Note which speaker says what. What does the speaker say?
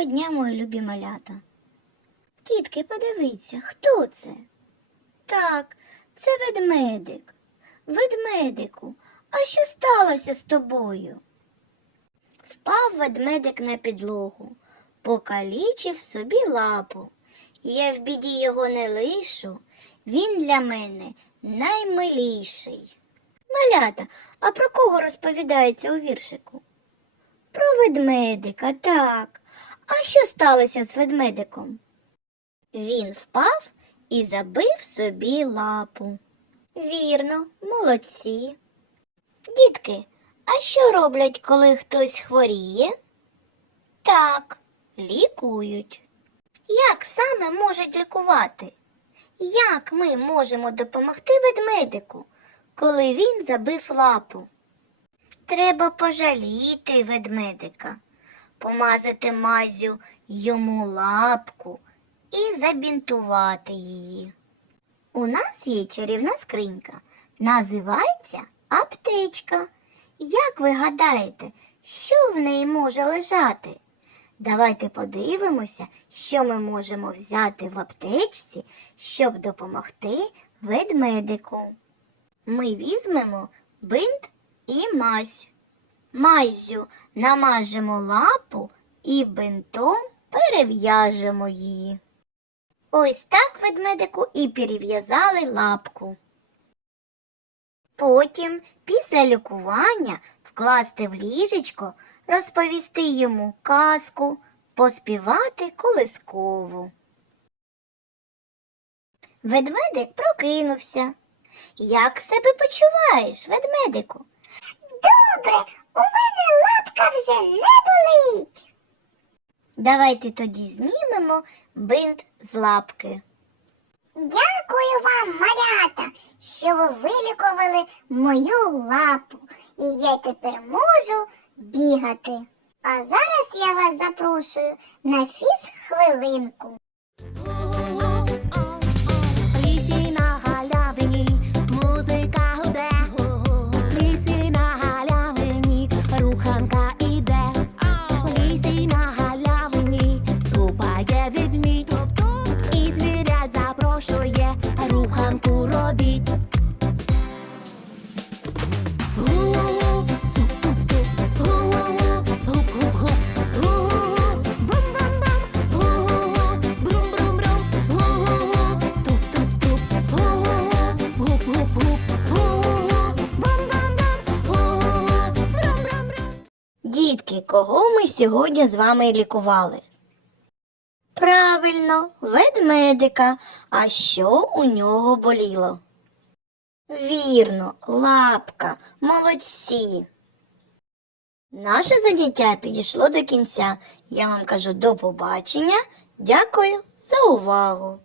Speaker 1: Доброго дня, мої любі малята. Тітки, подивіться, хто це? Так, це ведмедик. Ведмедику, а що сталося з тобою? Впав ведмедик на підлогу, покалічив собі лапу. Я в біді його не лишу, він для мене наймиліший. Малята, а про кого розповідається у віршику? Про ведмедика, так. А що сталося з ведмедиком? Він впав і забив собі лапу. Вірно, молодці. Дітки, а що роблять, коли хтось хворіє? Так, лікують. Як саме можуть лікувати? Як ми можемо допомогти ведмедику, коли він забив лапу? Треба пожаліти ведмедика, помазати мазю йому лапку і забінтувати її. У нас є чарівна скринька, називається аптечка. Як ви гадаєте, що в неї може лежати? Давайте подивимося, що ми можемо взяти в аптечці, щоб допомогти ведмедику. Ми візьмемо бинт і мазь. Маззю намажемо лапу і бинтом перев'яжемо її. Ось так ведмедику і перев'язали лапку. Потім, після лікування, вкласти в ліжечко, розповісти йому казку, поспівати колискову. Ведмедик прокинувся. Як себе почуваєш, ведмедику? Добре, у мене лапка вже не болить. Давайте тоді знімемо бинт з лапки. Дякую вам, малята, що ви вилікували мою лапу, і я тепер можу бігати. А зараз я вас запрошую на фіз-хвилинку.
Speaker 2: В брум-брум-брум.
Speaker 1: Дітки, кого ми сьогодні з вами лікували? Правильно, ведмедика. А що у нього боліло? Вірно, лапка, молодці. Наше заняття підійшло до кінця. Я вам кажу до побачення. Дякую за увагу.